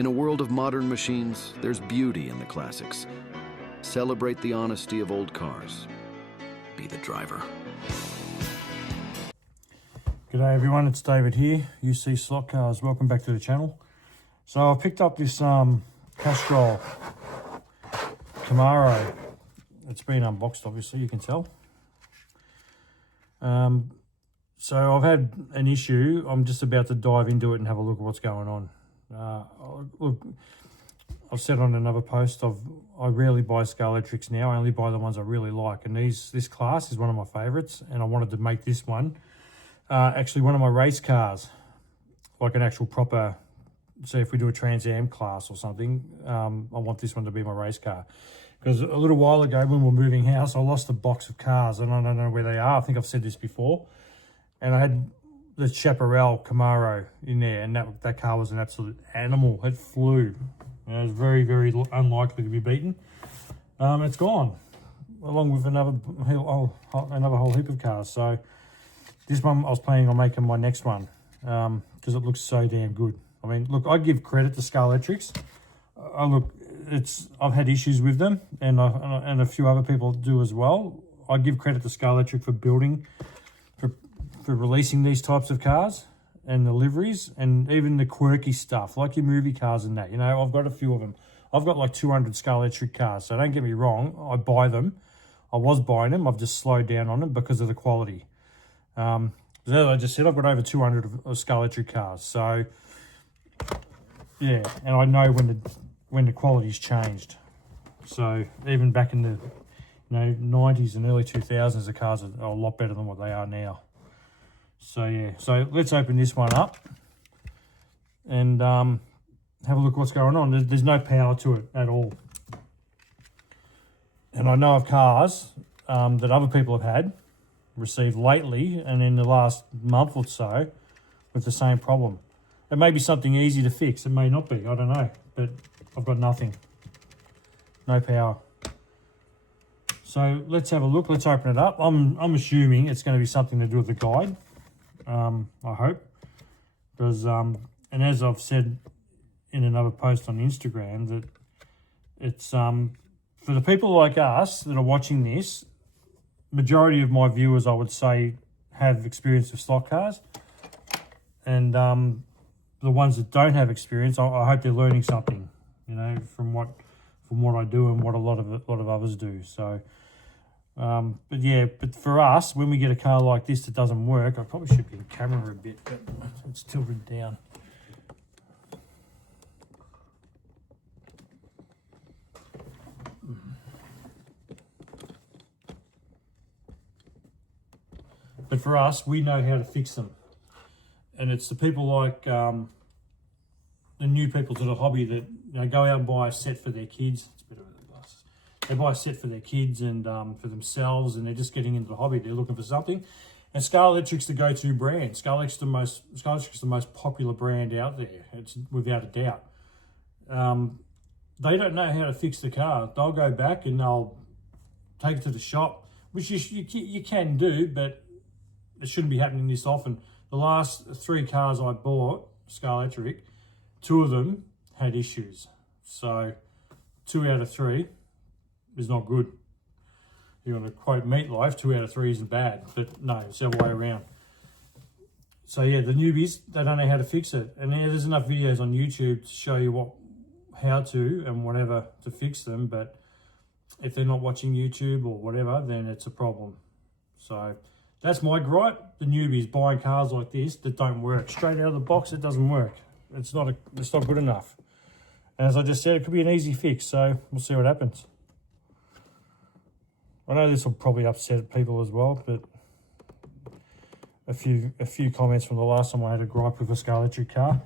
In a world of modern machines, there's beauty in the classics. Celebrate the honesty of old cars. Be the driver. G'day everyone, it's David here, UC Slot Cars. Welcome back to the channel. So I picked up this Castrol Camaro. It's been unboxed, obviously, you can tell. So I've had an issue. I'm just about to dive into it and have a look at what's going on. Look, I've said on another post, I rarely buy Scalextrics now. I only buy the ones I really like, and this class is one of my favourites, and I wanted to make this one actually one of my race cars, like an actual proper, say if we do a Trans Am class or something, I want this one to be my race car. Because a little while ago when we were moving house, I lost a box of cars, and I don't know where they are. I think I've said this before. And I had the Chaparral Camaro in there, and that car was an absolute animal. It flew. It was very, very unlikely to be beaten. It's gone, along with another whole heap of cars. So this one I was planning on making my next one, because it looks so damn good. I mean, look, I give credit to Scalextrics. I've had issues with them, and a few other people do as well. I give credit to Scalextric for building, for releasing these types of cars and the liveries, and even the quirky stuff like your movie cars and that. You know, I've got a few of them. I've got like 200 Scalextric cars, so don't get me wrong. I buy them. I was buying them. I've just slowed down on them because of the quality. As I just said, I've got over 200 of Scalextric cars. So yeah, and I know when the quality's changed. So even back in the 90s and early 2000s, the cars are a lot better than what they are now. So yeah, so let's open this one up and have a look at what's going on. There's no power to it at all. And I know of cars that other people have had, received lately and in the last month or so with the same problem. It may be something easy to fix. It may not be, I don't know. But I've got nothing. No power. So let's have a look. Let's open it up. I'm assuming it's going to be something to do with the guide. I hope. Because, and as I've said in another post on Instagram, that it's, for the people like us that are watching this, majority of my viewers, I would say, have experience with slot cars. And the ones that don't have experience, I hope they're learning something, you know, from what I do and what a lot of others do. So, but yeah, but for us, when we get a car like this that doesn't work, I probably should be in camera a bit, but it's tilted down. But for us, we know how to fix them. And it's the people like the new people to the hobby that go out and buy a set for their kids. It's a bit of the glasses. They buy a set for their kids and for themselves, and they're just getting into the hobby. They're looking for something. And Scalextric's the go-to brand. Scalextric's the most popular brand out there. It's without a doubt. They don't know how to fix the car. They'll go back and they'll take it to the shop, which you can do, but it shouldn't be happening this often. The last 3 cars I bought, Scalextric, 2 of them had issues. So 2 out of 3 is not good. You want to quote Meatloaf, 2 out of 3 isn't bad, but no, it's the other way around. So yeah, the newbies, they don't know how to fix it. And yeah, there's enough videos on YouTube to show you how to and whatever to fix them, but if they're not watching YouTube or whatever, then it's a problem. So that's my gripe. The newbies buying cars like this that don't work. Straight out of the box, it doesn't work. It's not good enough. And as I just said, it could be an easy fix, so we'll see what happens. I know this will probably upset people as well, but a few comments from the last time I had a gripe with a Scalextric car.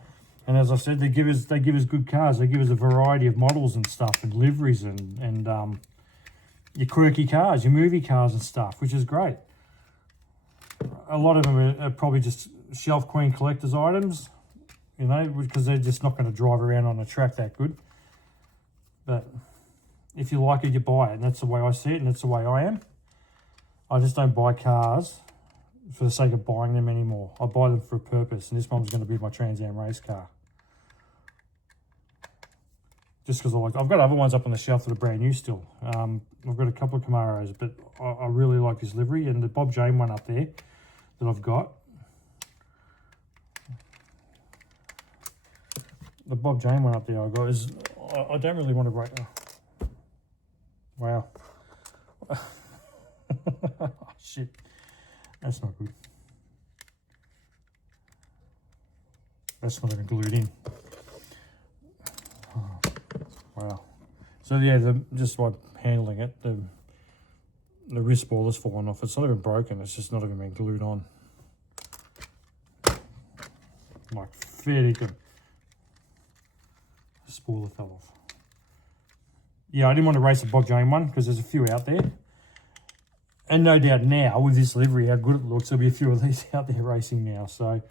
And as I said, they give us good cars. They give us a variety of models and stuff and liveries and your quirky cars, your movie cars and stuff, which is great. A lot of them are probably just shelf queen collector's items, you know, because they're just not going to drive around on a track that good. But if you like it, you buy it, and that's the way I see it, and that's the way I am. I just don't buy cars for the sake of buying them anymore. I buy them for a purpose, and this one's going to be my Trans Am race car. just because I've got other ones up on the shelf that are brand new still. I've got a couple of Camaros, but I really like this livery, and the Bob Jane one up there that I've got. The Bob Jane one up there I got is, I don't really want to break. Oh. Wow. Oh, shit. That's not good. That's not even glued in. Oh, wow. So yeah, just by handling it, the wrist spoiler's fallen off. It's not even broken, it's just not even been glued on. Like, fairly good. The spoiler fell off. Yeah, I didn't want to race the Bob Jane one because there's a few out there. And no doubt now, with this livery, how good it looks, there'll be a few of these out there racing now. So,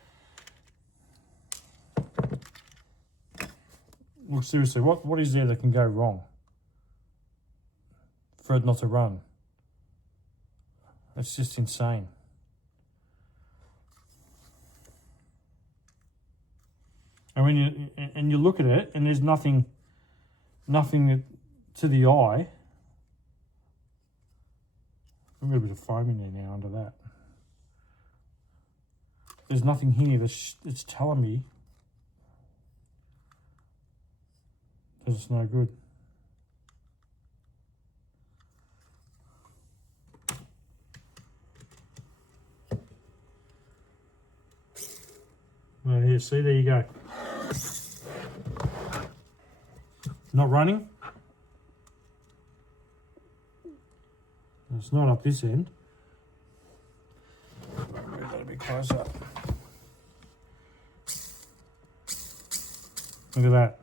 look, seriously, what is there that can go wrong for it not to run? It's just insane. And when you look at it, and there's nothing to the eye. I've got a bit of foam in there now under that. There's nothing here that's telling me that it's no good. Well, here, see, there you go. Not running. It's not up this end. Move that a bit closer. Look at that.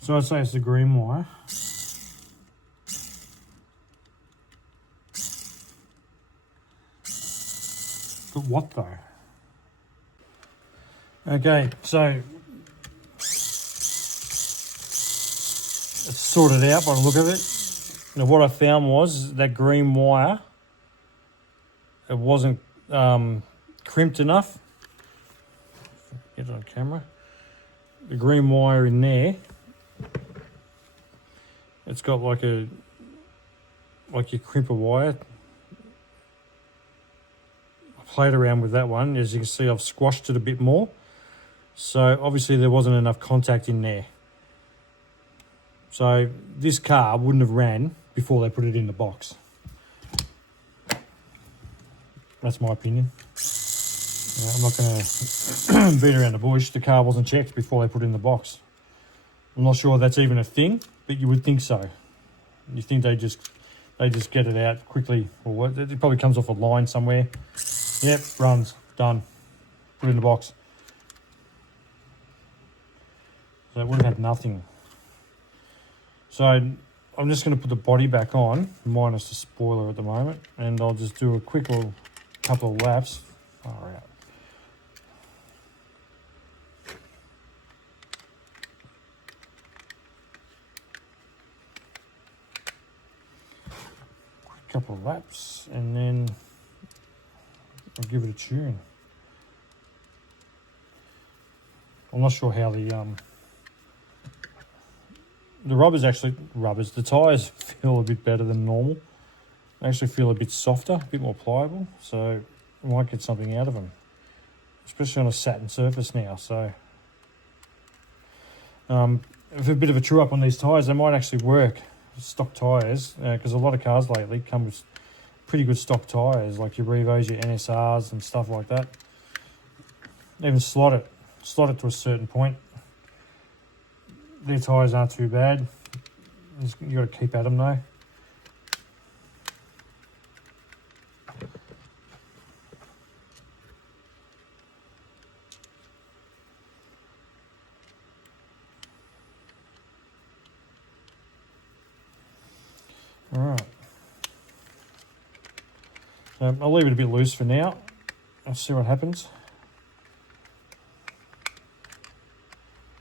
So I'd say it's the green wire. But what though? Okay, so it's sorted out by the look of it. Now what I found was that green wire, it wasn't crimped enough. Get it on camera. The green wire in there, it's got like your crimper wire. Played around with that one. As you can see, I've squashed it a bit more. So obviously there wasn't enough contact in there. So this car wouldn't have ran before they put it in the box. That's my opinion. I'm not going to beat around the bush. The car wasn't checked before they put it in the box. I'm not sure that's even a thing, but you would think so. You think they just get it out quickly, or what? It probably comes off a line somewhere. Yep, runs, done. Put it in the box. So it would have had nothing. So I'm just going to put the body back on, minus the spoiler at the moment, and I'll just do a quick little couple of laps. Far out. Couple of laps, and then I'll give it a tune. I'm not sure how the tyres feel a bit better than normal. They actually feel a bit softer, a bit more pliable, so I might get something out of them, especially on a satin surface now. So if a bit of a true up on these tyres, they might actually work. Stock tyres, because a lot of cars lately come with pretty good stock tyres, like your Revos, your NSRs and stuff like that. Even slot it to a certain point. Their tyres aren't too bad. You got to keep at them though. Alright. I'll leave it a bit loose for now. I'll see what happens.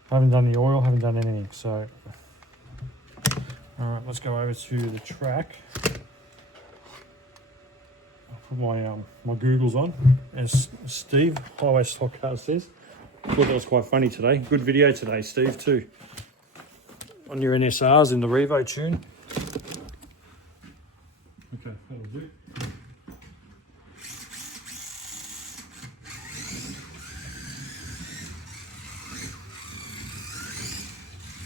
Haven't done the oil, haven't done anything, so... Alright, let's go over to the track. put my Googles on, as Steve, Highway Stock Car, says. Thought that was quite funny today. Good video today, Steve, too. On your NSRs in the Revo tune. Okay, that'll do.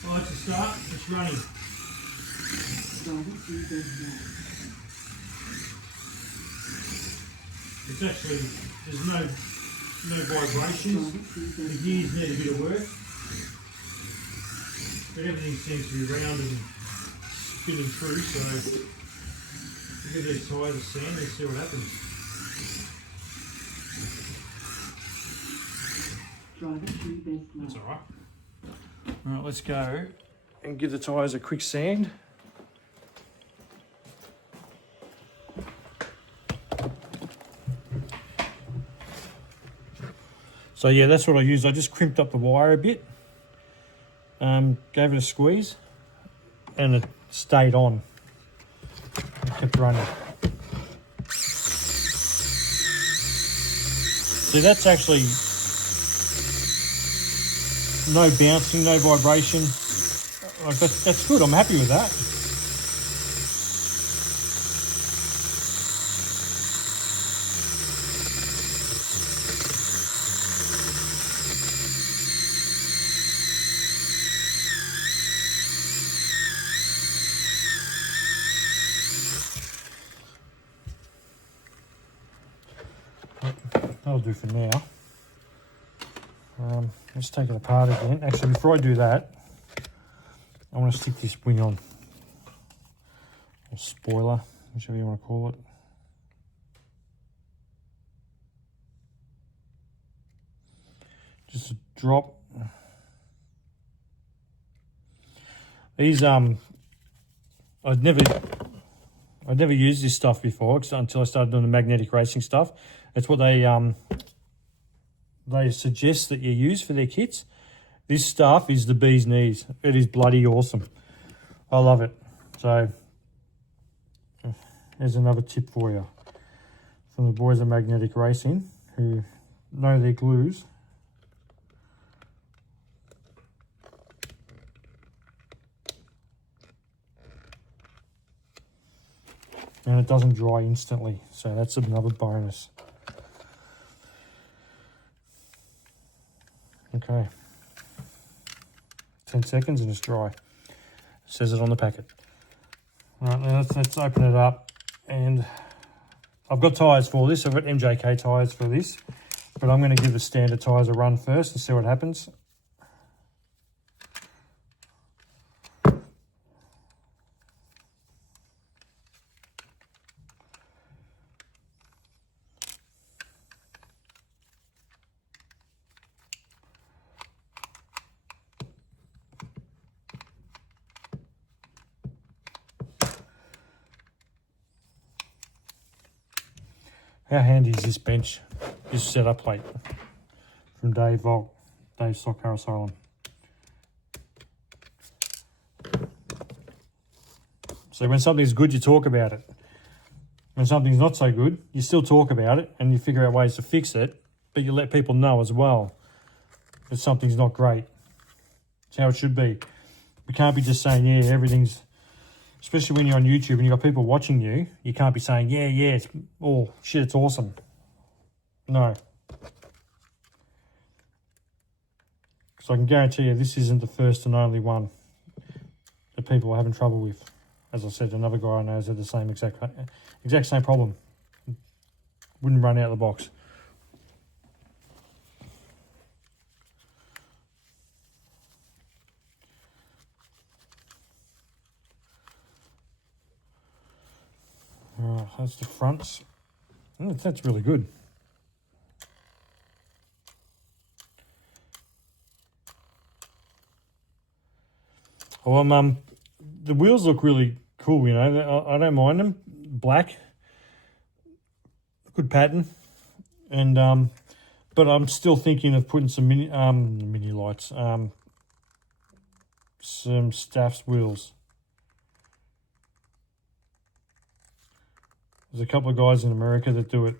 Well, it's a start. It's running. It's actually, there's no vibrations. The gears need a bit of work. But everything seems to be rounded and spinning through, so we'll give these tyres a sand and see what happens. That's alright. Alright, let's go and give the tyres a quick sand. So yeah, that's what I used. I just crimped up the wire a bit, gave it a squeeze, and it stayed on. It kept running. So that's actually no bouncing, no vibration. Like that's good. I'm happy with that. That'll do for now. Let's take it apart again. Actually, before I do that, I want to stick this wing on, or spoiler, whichever you want to call it. Just a drop. These I'd never used this stuff before until I started doing the magnetic racing stuff. That's what they suggest that you use for their kits. This stuff is the bee's knees. It is bloody awesome. I love it. So there's another tip for you from the boys at Magnetic Racing who know their glues. And it doesn't dry instantly, so that's another bonus. Okay, 10 seconds and it's dry. It says it on the packet. All right, now let's open it up. And I've got tyres for this. I've got MJK tyres for this, but I'm going to give the standard tyres a run first and see what happens. How handy is this bench, this setup plate from Dave Volk, Dave's Stock Car Asylum. So when something's good, you talk about it. When something's not so good, you still talk about it and you figure out ways to fix it, but you let people know as well that something's not great. It's how it should be. We can't be just saying, yeah, everything's... Especially when you're on YouTube and you've got people watching you, you can't be saying, yeah, it's, oh, shit, it's awesome. No. So I can guarantee you this isn't the first and only one that people are having trouble with. As I said, another guy I know has had the same exact same problem. Wouldn't run out of the box. That's the fronts. That's really good. Well, the wheels look really cool, you know. I don't mind them. Black. Good pattern. And, but I'm still thinking of putting some mini lights, some Staff's wheels. There's a couple of guys in America that do it.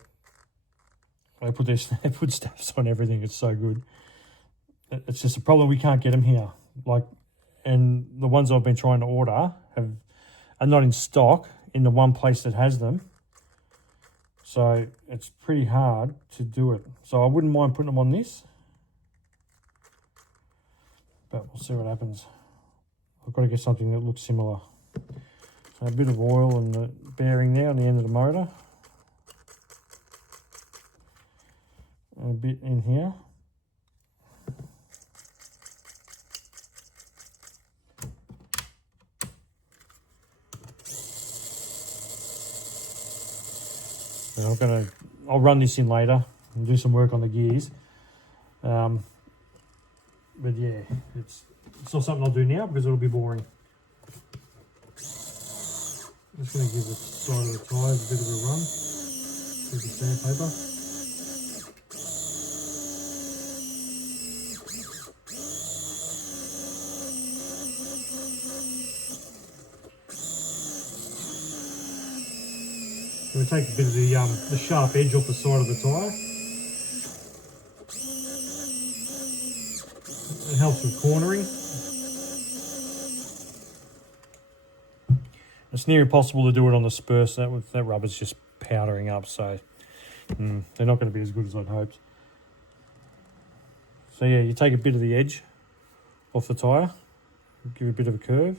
They put staffs on everything. It's so good. It's just a problem we can't get them here. And the ones I've been trying to order are not in stock in the one place that has them. So it's pretty hard to do it. So I wouldn't mind putting them on this. But we'll see what happens. I've got to get something that looks similar. So a bit of oil on the bearing there on the end of the motor. And a bit in here. And I'll run this in later and do some work on the gears. But yeah, it's not something I'll do now because it'll be boring. I'm just going to give the side of the tyres a bit of a run with the sandpaper. I'm going to take a bit of the sharp edge off the side of the tyre. It helps with cornering. It's near impossible to do it on the spur, so that rubber's just powdering up, so they're not going to be as good as I'd hoped. So yeah, you take a bit of the edge off the tyre, give it a bit of a curve.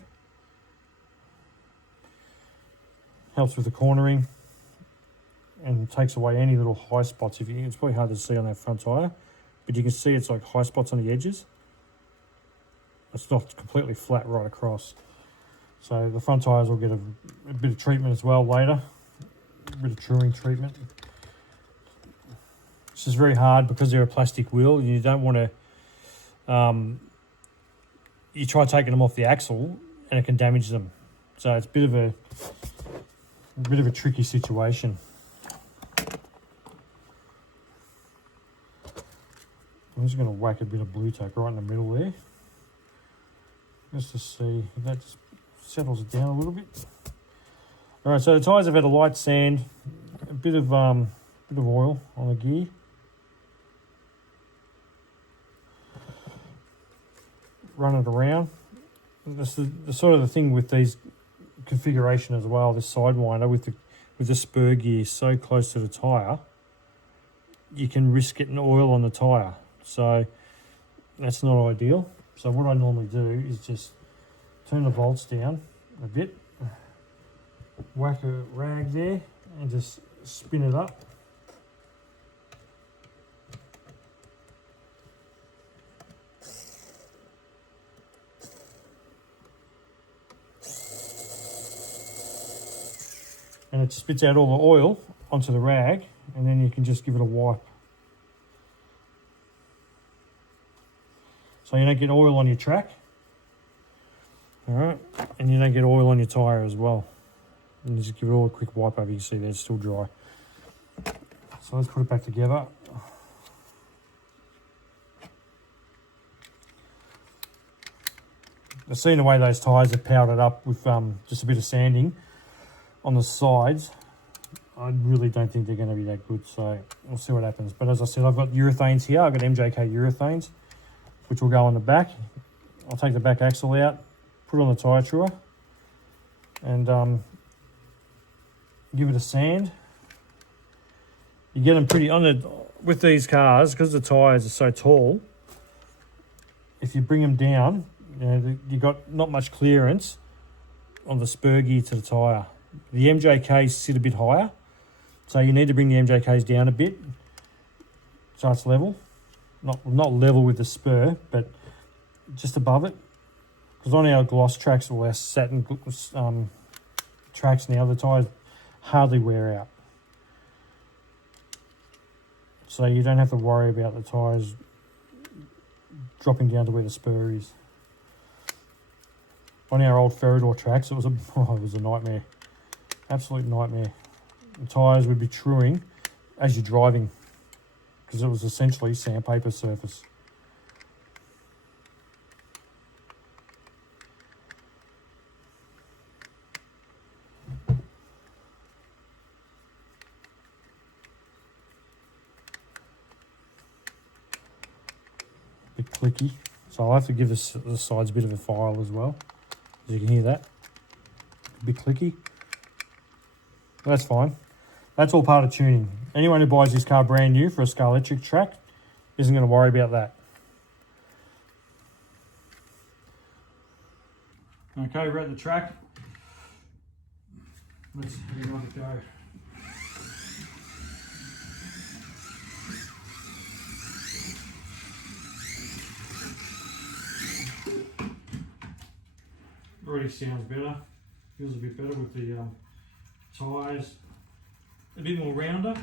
Helps with the cornering and takes away any little high spots. It's probably hard to see on that front tyre, but you can see it's like high spots on the edges. It's not completely flat right across. So the front tyres will get a bit of treatment as well later, a bit of truing treatment. This is very hard because they're a plastic wheel. You don't want to, you try taking them off the axle and it can damage them. So it's a bit of a tricky situation. I'm just going to whack a bit of blue tack right in the middle there, just to see if that just settles it down a little bit. All right, so the tyres have had a light sand, a bit of oil on the gear. Run it around. That's the sort of the thing with these configuration as well. This sidewinder with the spur gear so close to the tyre, you can risk getting oil on the tyre. So that's not ideal. So what I normally do is just turn the volts down a bit, whack a rag there and just spin it up. And it spits out all the oil onto the rag, and then you can just give it a wipe. So you don't get oil on your track. All right, and you don't get oil on your tyre as well. And you just give it all a quick wipe over. You can see there it's still dry. So let's put it back together. I've seen the way those tyres are powdered up with just a bit of sanding on the sides. I really don't think they're going to be that good, so we'll see what happens. But as I said, I've got urethanes here. I've got MJK urethanes, which will go on the back. I'll take the back axle out, put it on the tyre truer, and give it a sand. You get them pretty with these cars, because the tyres are so tall. If you bring them down, you've got not much clearance on the spur gear to the tyre. The MJKs sit a bit higher, so you need to bring the MJKs down a bit so it's level. Not level with the spur, but just above it. Because on our gloss tracks or our satin tracks now, the tyres hardly wear out. So you don't have to worry about the tyres dropping down to where the spur is. On our old Ferrador tracks, it was a nightmare. Absolute nightmare. The tyres would be truing as you're driving because it was essentially sandpaper surface. bit clicky. So I'll have to give the sides a bit of a file as well. As you can hear that. A bit clicky. That's fine. That's all part of tuning. Anyone who buys this car brand new for a Scalextric track isn't going to worry about that. Okay, we're at the track. Let's give it a go. Already sounds better. Feels a bit better with the tyres a bit more rounder.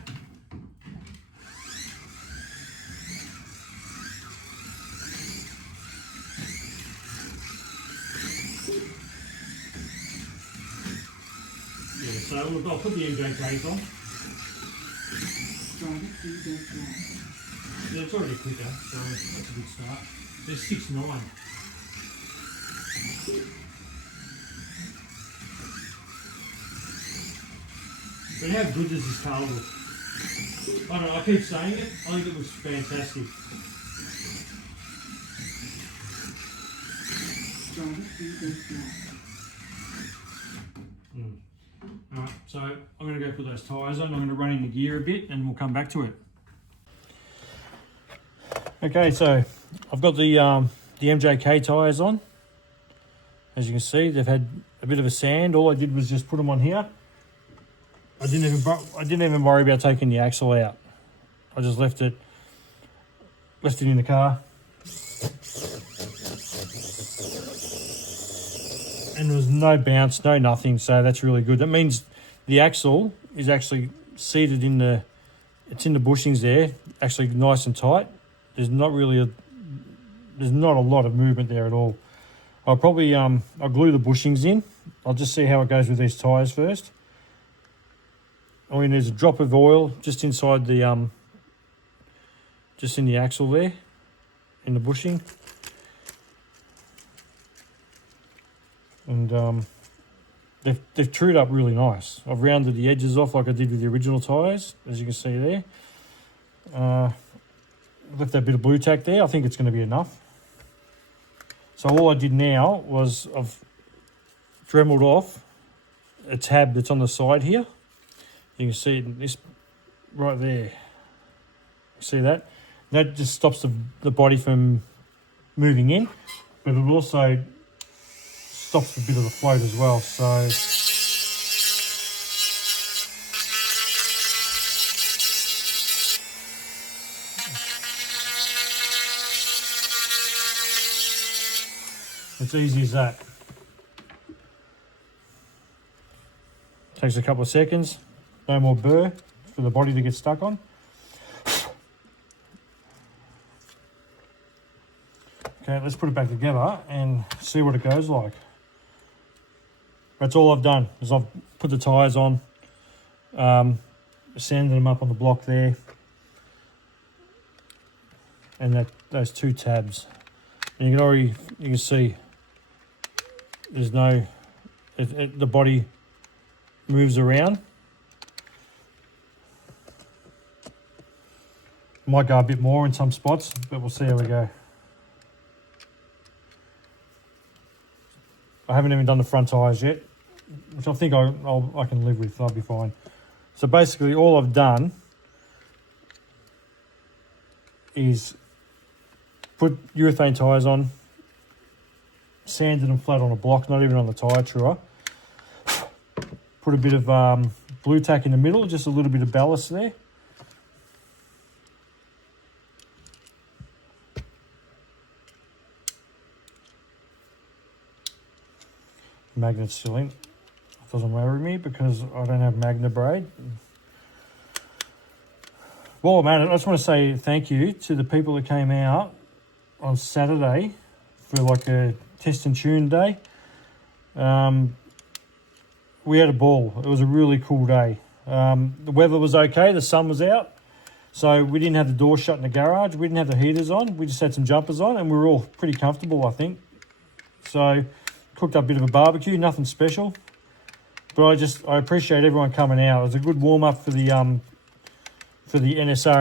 Yeah, so I'll put the MJKs on. Yeah, it's already quicker, so that's a good start. There's 6.9. But how good does this car look? I don't know, I keep saying it, I think it looks fantastic. Alright, so I'm going to go put those tyres on, I'm going to run in the gear a bit and we'll come back to it. Okay, so I've got the MJK tyres on. As you can see, they've had a bit of a sand. All I did was just put them on here. I didn't even worry about taking the axle out. I just left it in the car. And there was no bounce, no nothing, so that's really good. That means the axle is actually seated in the bushings there, actually nice and tight. There's not a lot of movement there at all. I'll probably I'll glue the bushings in. I'll just see how it goes with these tyres first. I mean, there's a drop of oil just inside the just in the axle there, in the bushing, and they've trued up really nice. I've rounded the edges off like I did with the original tyres, as you can see there. Left that bit of blue tack there. I think it's going to be enough. So all I did now was I've dremeled off a tab that's on the side here. You can see this right there. See that? That just stops the body from moving in, but it also stops a bit of the float as well. So it's easy as that. Takes a couple of seconds. No more burr for the body to get stuck on. Okay, let's put it back together and see what it goes like. That's all I've done, is I've put the tyres on, sanded them up on the block there, and those two tabs. And you can see there's no, the body moves around. Might go a bit more in some spots, but we'll see how we go. I haven't even done the front tyres yet, which I think I can live with. I'll be fine. So basically all I've done is put urethane tyres on, sanded them flat on a block, not even on the tyre truer. Put a bit of blue tack in the middle, just a little bit of ballast there. Magnet's still in. It doesn't worry me because I don't have magnet braid. Well, man, I just want to say thank you to the people that came out on Saturday for like a test and tune day. We had a ball. It was a really cool day. The weather was okay. The sun was out. So we didn't have the door shut in the garage. We didn't have the heaters on. We just had some jumpers on and we were all pretty comfortable, I think. So cooked up a bit of a barbecue, nothing special. But I appreciate everyone coming out. It was a good warm-up for the NSR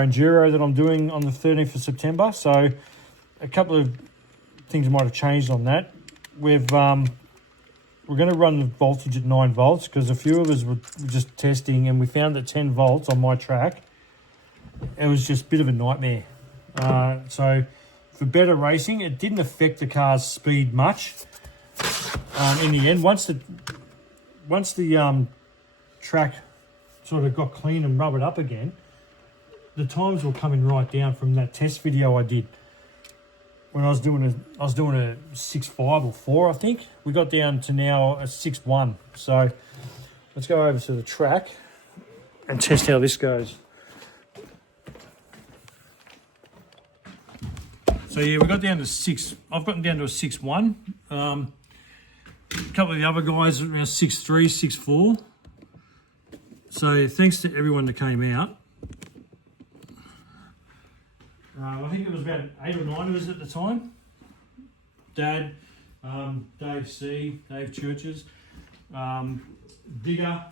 Enduro that I'm doing on the 13th of September. So a couple of things might have changed on that. We're going to run the voltage at 9 volts because a few of us were just testing and we found that 10 volts on my track, it was just a bit of a nightmare. So for better racing, it didn't affect the car's speed much. In the end, once the track sort of got clean and rubbered up again, the times were coming right down from that test video I did. When I was doing a 6.5 or 4, I think. We got down to now a 6.1. So let's go over to the track and test how this goes. So yeah, we got down to 6. I've gotten down to a 6.1. A couple of the other guys are around 6.3, 6.4. So thanks to everyone that came out. I think it was about 8 or 9 of us at the time. Dad, Dave C, Dave Churches, Digger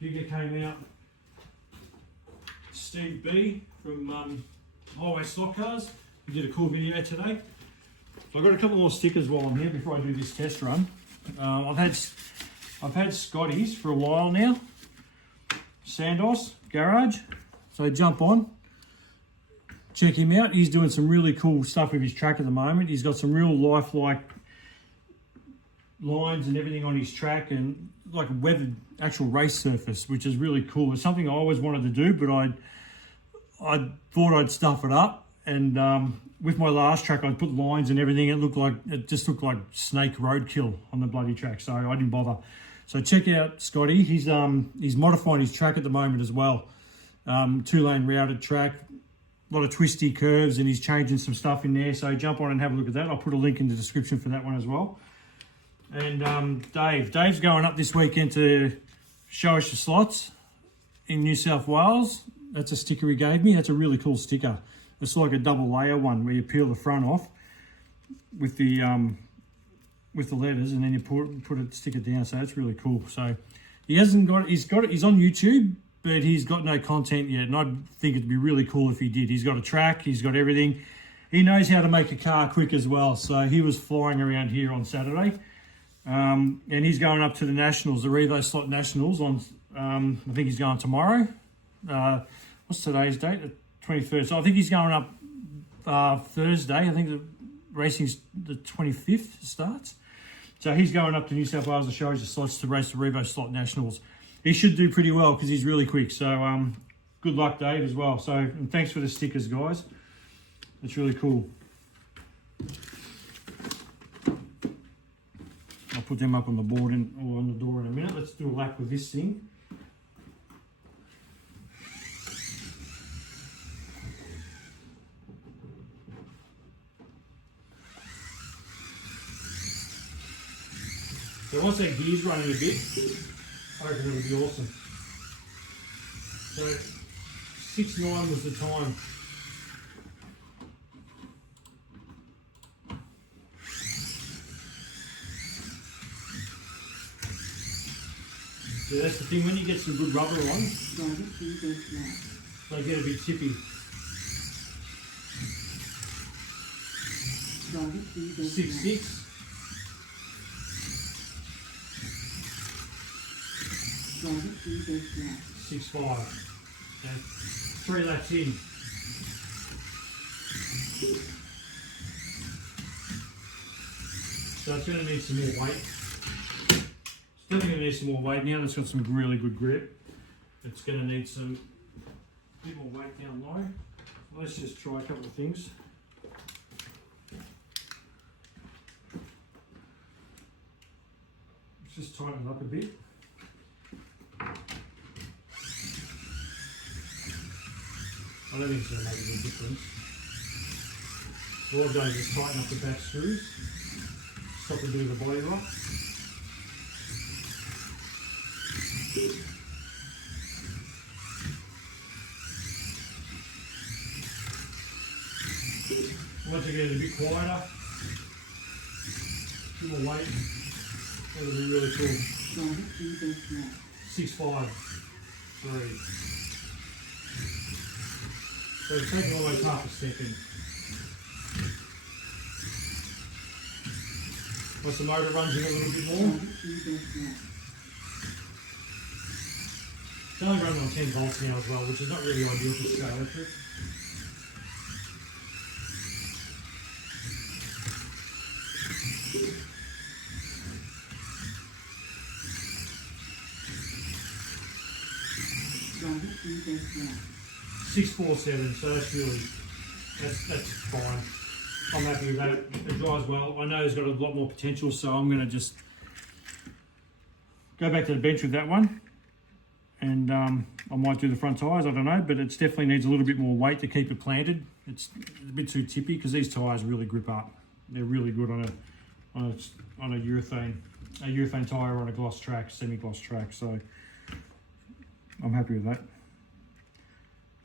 came out, Steve B from Highway Stock Cars. We did a cool video today. So I've got a couple more stickers while I'm here before I do this test run. I've had Scotty's for a while now. Sandos Garage. So jump on. Check him out. He's doing some really cool stuff with his track at the moment. He's got some real lifelike lines and everything on his track and like a weathered actual race surface, which is really cool. It's something I always wanted to do, but I thought I'd stuff it up. And with my last track, I'd put lines and everything. It just looked like snake roadkill on the bloody track, so I didn't bother. So check out Scotty. He's modifying his track at the moment as well. 2-lane routed track. A lot of twisty curves, and he's changing some stuff in there. So jump on and have a look at that. I'll put a link in the description for that one as well. And Dave's going up this weekend to show us your slots in New South Wales. That's a sticker he gave me. That's a really cool sticker. It's like a double layer one where you peel the front off with the letters, and then you stick it down. So that's really cool. So he's on YouTube, but he's got no content yet, and I think it'd be really cool if he did. He's got a track, he's got everything. He knows how to make a car quick as well, so he was flying around here on Saturday. And he's going up to the Nationals, the Revo Slot Nationals on, I think he's going tomorrow. What's today's date? The 23rd. So I think he's going up Thursday. I think the racing's the 25th starts. So he's going up to New South Wales to show us the slots to race the Revo Slot Nationals. He should do pretty well because he's really quick. So good luck, Dave, as well. So and thanks for the stickers, guys. It's really cool. I'll put them up on the board or on the door in a minute. Let's do a lap with this thing. So once that gear's running a bit, I reckon it'll be awesome. So 6.9 was the time. Yeah, that's the thing, when you get some good rubber on, they get a bit tippy. 6.6. 6.5. And 3 laps in. So it's going to need some more weight. It's definitely going to need some more weight. Now it's got some really good grip. It's going to need some bit more weight down low. Let's just try a couple of things. Let's just tighten it up a bit. I don't think it's going to make a big difference. All I've done is just tighten up the back screws, stop a bit of the body rock. Once I get it a bit quieter, a bit more weight, that'll be really cool. 6.5, 3. So it's taking almost half a second. Once the motor runs in a little bit more. It's only running on 10 volts now as well, which is not really ideal for Scalextric. $647, so that's fine. I'm happy with that. It dries well. I know it's got a lot more potential, so I'm going to just go back to the bench with that one. And I might do the front tyres, I don't know, but it definitely needs a little bit more weight to keep it planted. It's a bit too tippy because these tyres really grip up. They're really good on a urethane tyre on a gloss track, semi-gloss track. So I'm happy with that.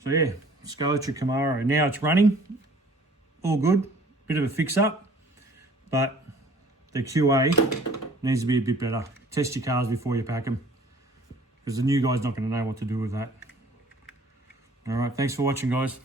So yeah, Scalextric Camaro. Now it's running, all good. Bit of a fix-up, but the QA needs to be a bit better. Test your cars before you pack them, because the new guy's not going to know what to do with that. All right, thanks for watching, guys.